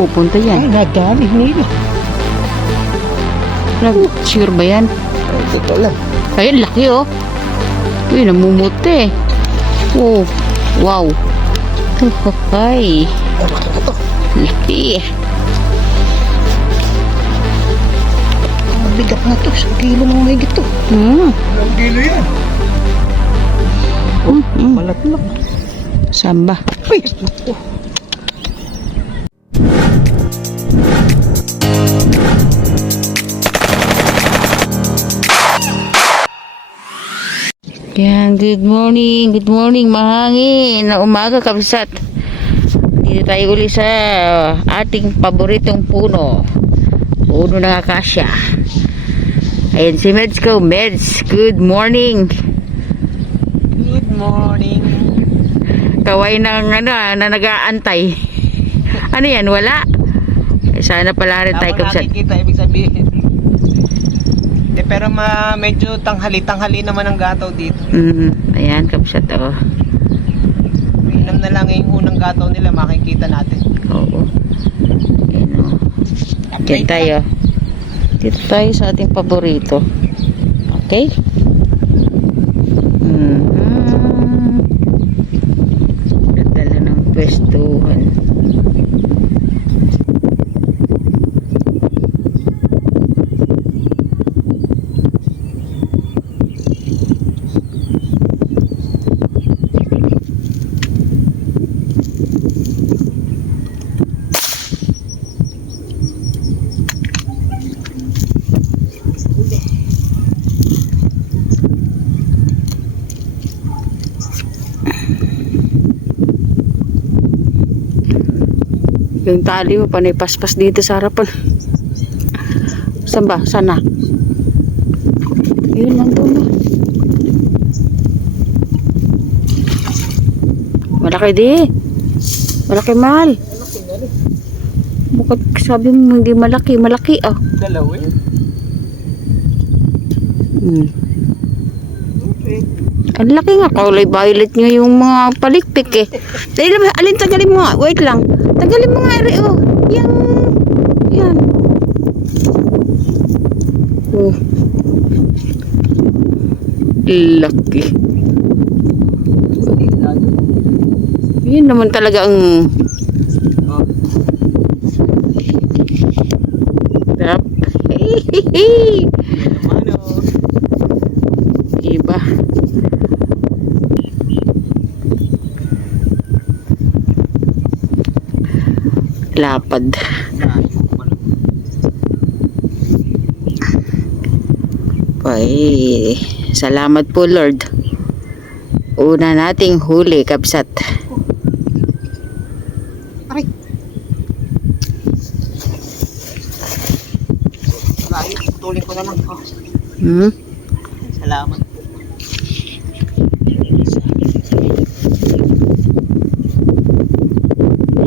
Pupunta Ay, yan. nadami nila. Nag, sure ba yan? Ay, teka lang. Ayun, laki oh. Uy, namumuti. Oh, wow. Ay, laki. Ang bigat na to. Isang kilo mga mahigit to. Hmm. Ilang kilo yan? Mm, mm. Malatlak. Samba. Ay, naku. Yan, good morning, good morning, mahangin na umaga kabsat. Dito tayo uli sa ating paboritong puno. Puno ng akasya. Ayan si Meds ko, Meds, good morning. Good morning. Kaway ng ano, ah, na nag-aantay. Ano yan, wala? Eh, sana pala rin tayo Tama kabsat. nakikita, ibig sabihin. Eh, pero ma, medyo tanghali-tanghali naman ang gataw dito. Mm, ayan, kabsat, oh. Minam na lang yung unang gataw nila, makikita natin. Oo. Ayan, oh. Diyan tayo. Dito tayo sa ating paborito. Okay? Mhm. Ganda lang ng pwestuhan. Yung tali mo, panay paspas dito sa harapan. Saan ba? Sana? Yun lang doon. oh. Malaki di. Malaki mahal. Bukod sabi mo hindi malaki, malaki ah. Dalawa eh. Hmm. Ang laki nga, kulay violet nga yung mga palikpik eh. Dahil naman, alin tagalin mo nga, wait lang. Tagalin mo nga, Ere, oh. Yan, yan. Oh. Laki. Yun naman talaga ang Oh, Tap. naman oh. Iba. Lapad. Ay, salamat po Lord. Una nating huli, kapsat. Aray. Putulin ko na lang. Hmm? salamat.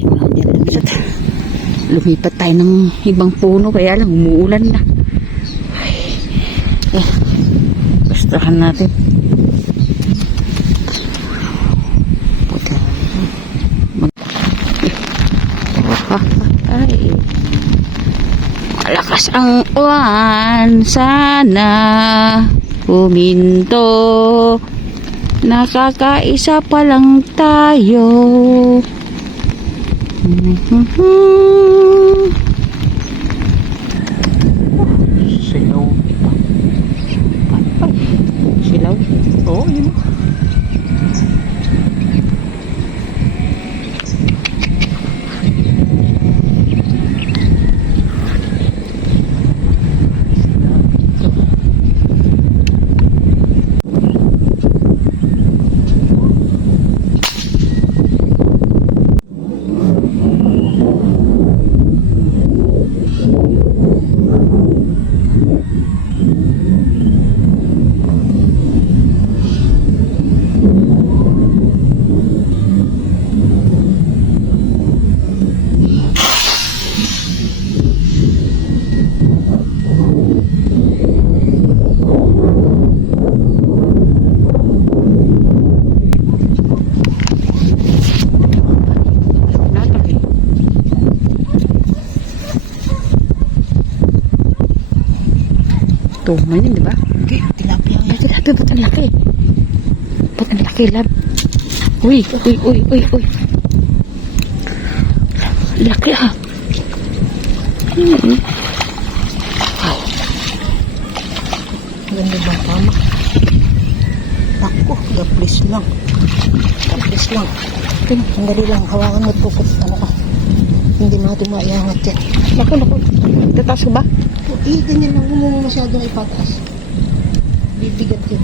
Yan lang, kapsat. Lumipat tayo ng ibang puno, kaya lang umuulan na. Ay, eh, natin. Puti. Mag- Ay. Malakas ang uwan, sana huminto. Nakakaisa pa lang tayo. Mm-hmm. Tuman yun, di ba? Hindi, tilapia Ay, tilapia, ba't ang laki? Ba't ang laki, lab? Uy, uy, uy, uy, uy. Laki ah. Hmm. Ganda bang tama? Ako, gaplis lang. Gaplis lang. Sandali lang. Hawakan mo at puput. Ano ka? Hindi natin maiangat yan. Naku, naku. Tataas ba? Eh, ganyan lang. Huwag mo masyadong ipataas. Bibigat yun.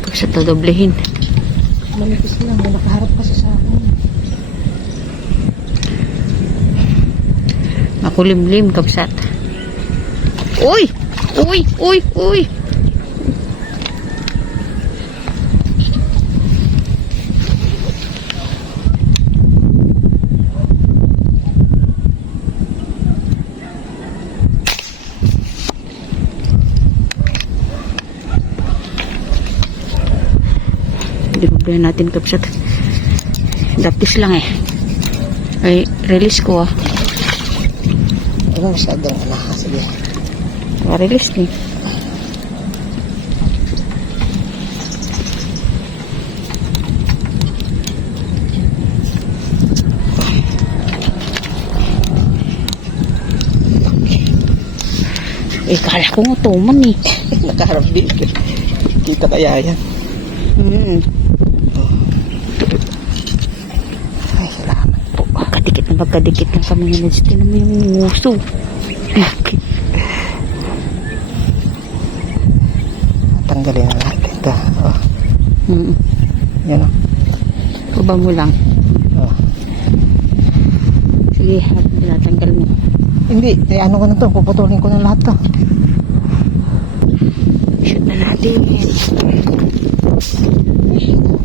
Pag sa dadoblehin. Manipis lang. Nakaharap kasi sa akin. Makulimlim, kapsat. Uy! Uy! Uy! Uy! Dinublayan natin kapsat. Dapis lang eh. Ay, release ko ah. Huwag mo masyadong ano. ha, Sige. Ma-release ni. Eh, kala ko nga tuman eh. Nakaharap din. Kita kaya yan. Hmm. Ay, salamat po. Kadikit na magkadikit lang kami ni Nedge. Tinan mo yung nguso. Tanggalin na natin ito. Oh, Hmm. yan o. Kuba mo lang. Oh. Sige, tinatanggal mo. Hindi, eh, ano ko na to. Puputulin ko na lahat to. Shoot na natin. Kala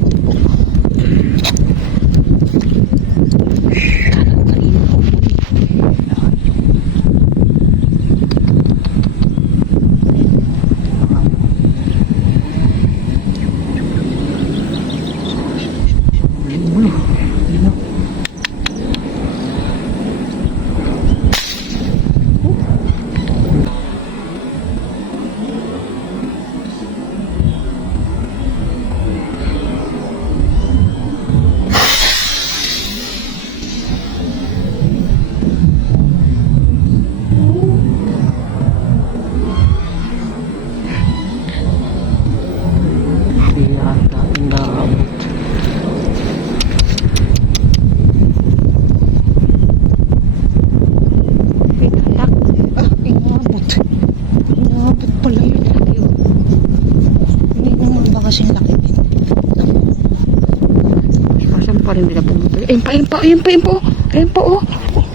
Ayun pa, ayun pa, ayun pa, ayun pa, oh. ayun pa, oh.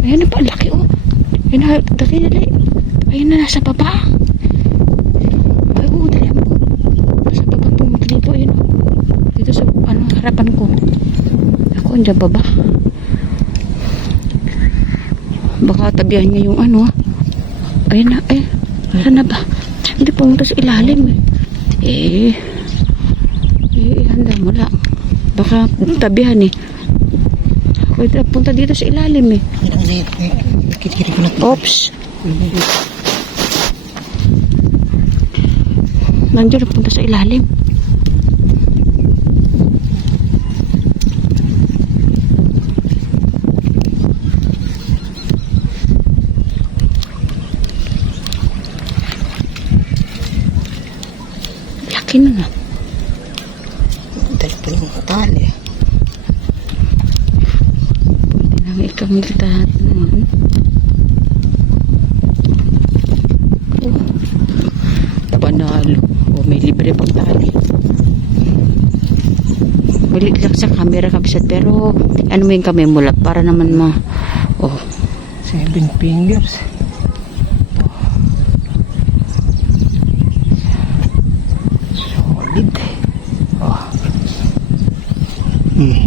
Ayun pa, ang laki, oh. Ayun na, dali, dali. Ayun na, nasa baba. Ay, oh, dali. Nasa baba pumunta dito, ayun, oh. Dito sa, ano, harapan ko. Ako, andyan baba. Baka tabihan niya yung ano, ah. Ayun na, eh. Saan na ba? Hindi pumunta sa ilalim, eh. Eh, handa mo lang. Baka tabihan eh. Pwede punta dito sa ilalim eh. Oops. Nandiyan na punta sa ilalim. Laki na na. Tali. Pwede lang ikang lahat naman. Oh. Panalo. Oh, may libre pang tali. Malit lang sa camera kabisat pero ano mo yung kamay mula para naman ma oh Seven fingers. Solid. Oh. Hmm.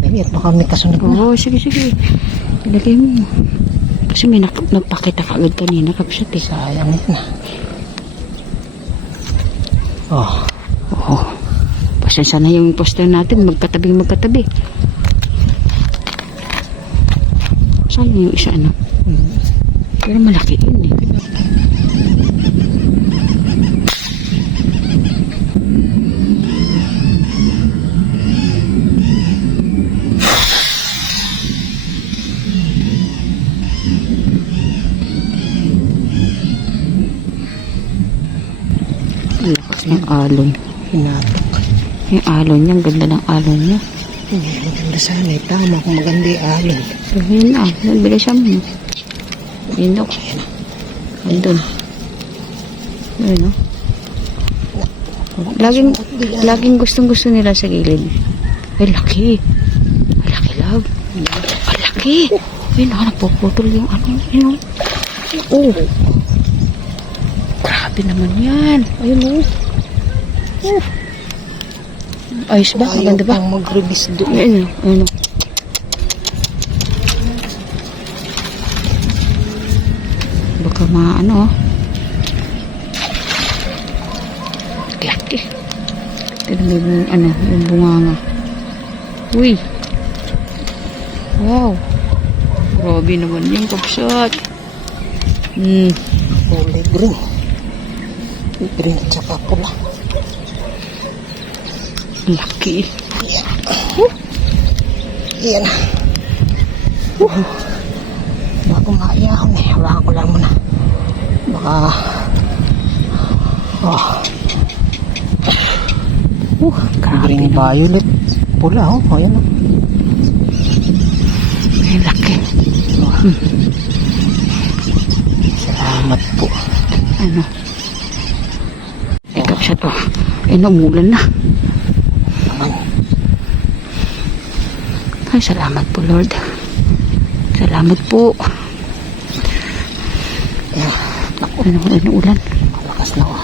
Dali at baka may kasunod na. oh sige sige ilagay mo kasi may nak napakita ka agad kanina kabisat eh Sayang na. Oh. oh pasensya na yung poster natin magkatabing magkatabi Saan yung isa ano? Pero malaki yun eh. Alon. Hinatok. Yung alon niya, ang ganda ng alon niya. Hindi, maganda sana. Tama kung maganda yung alon. So, yun na. Nabilisan mo. Yun daw. Andun. Ayun, no? Laging, laging gustong gusto nila sa gilid. Ay, laki. Ay, laki, love. Ay, laki. Ayun, na, napuputol yung ano. Ayun, oh. Grabe naman yan. Ayun, oh. Oh. Ayos ba? Maganda ba? Ayaw mag-release doon. Ayun, ayun. Baka maano. oh. Laki. Tignan mo yung ano, yung bunganga. Uy. Wow. Grabe naman yung kapsat. Hmm. Kulay green. Green at saka pula. Laki. Yan. Uh. Baka maiyaw eh. Hawakan ko lang muna. Baka... Oh. Uh, Grabe green violet. Pula oh. Ayan oh. Ay, laki. Salamat po. Ano? Eh, kapsat oh. Eh, namulan na. Ay, salamat po, Lord. Salamat po. Yeah. Ano, ano ulan? Malakas na oh.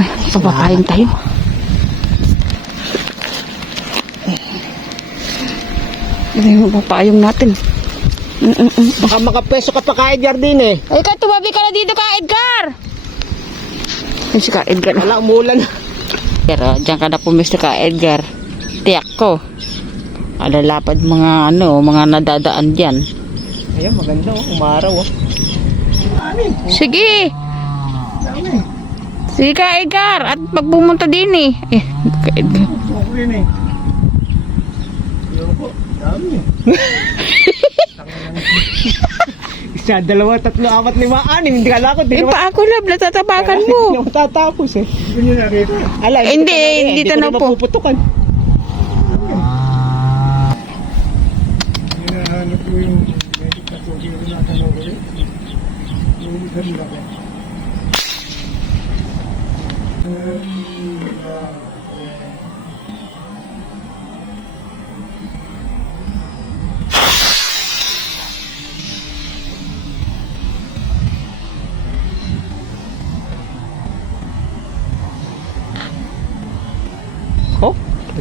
Ay, papapayang tayo. Ano yung papayong natin? Mm -mm -mm. Baka makapeso ka pa ka Edgar din eh. Ay, ka, tumabi ka na dito ka, Edgar! Ay, si ka, Edgar. Wala umulan. Pero, diyan ka na pumisto ka, Edgar. Tiyak ko. Alalapad mga ano, mga nadadaan dyan. Ayan, maganda oh. Umaraw oh. Sige! Sige ka, Edgar. At pag pumunta din eh. Eh, ka, Edgar. Okay eh. Dami Isa, dalawa, tatlo, apat, lima, anim. Hindi ka lakot. Eh, pa ako, love. Natatapakan mo. Hindi mo tatapos eh. Hindi na rin. Ala, hindi, ko hindi ko tanaw na po. mapuputukan. Oh,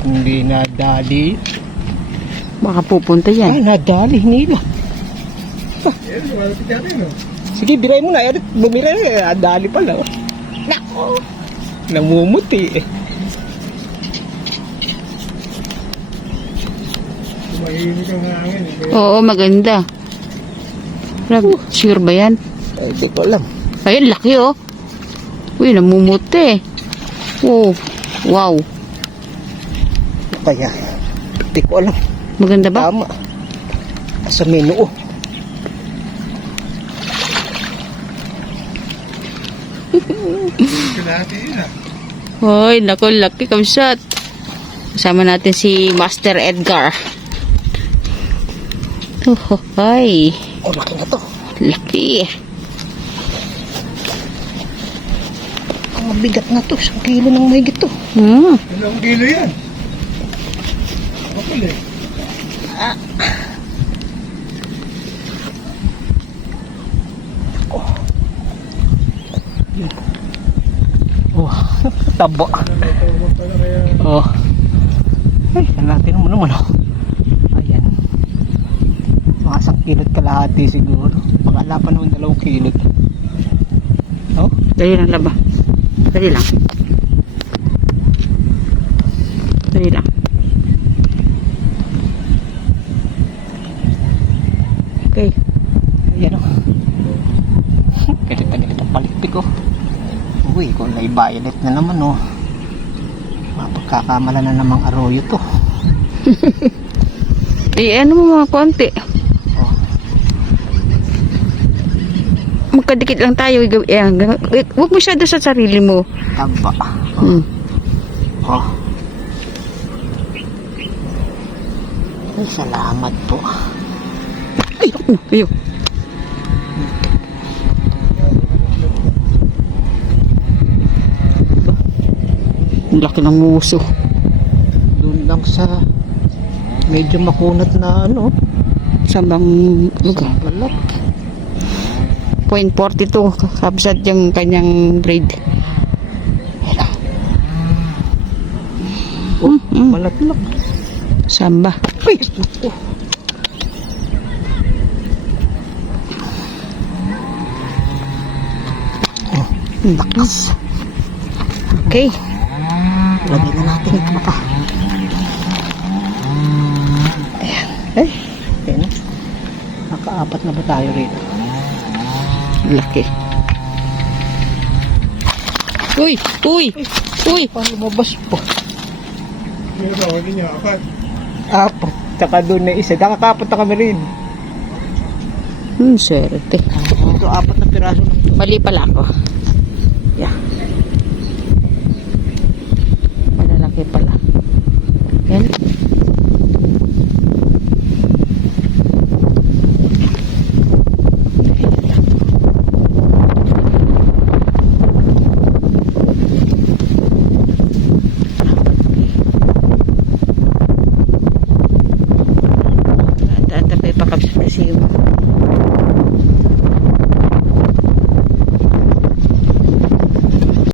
hindi nadali. Baka pupunta yan. Ay, nadali, nila. Sige, biray mo na. Eh, Bumira na, eh, nadali pala. oh. Nako. Namumuti eh. Oo, maganda. Love, sure ba yan? Eh, Hindi ko alam. Ayun, laki oh. Uy, namumuti. Oh, wow. Kaya, hindi ko alam. Maganda ba? Tama. Sa menu oh. Hoy, naku, laki kamsat. Kasama natin si Master Edgar. Oh, hoy. Oh, laki na to. Laki. Ang mabigat na to. Isang kilo ng mahigit to. Hmm. Ilang kilo yan? Kapal eh. Oh, tabo. Oh. Ay, natin mo naman oh. Ayan. Mga isang kilot kalahati siguro. Pakala pa naman dalawang kilot. Oh, Dali lang laba. Dali lang. Dali lang. Okay. ko. Nai-violet na naman oh. Mapagkakamala na namang arroyo to. Eh, ano mo mga konti. Oh. Magkadikit lang tayo. Eh, eh, huwag doon sa sarili mo. Taba. Hmm. Oh. Ay, salamat po. Ay, oh, ayun. Ang laki ng muso. Doon lang sa medyo makunat na ano, Sambang lugar. balat. Point 42. Kabsat yung kanyang braid. Oh, malatlak. Samba. Ay, naku. Lakas. Okay. Lagay na natin ito pa. Eh, okay na. Nakaapat na ba tayo rito? Laki. Uy! Uy! Uy! Paano lumabas po? Apat. Tsaka doon na isa. Nakakapat na kami rin. Hmm, swerte. Ito, apat na piraso to. Mali pala ako. Yeah. Malalaki pala.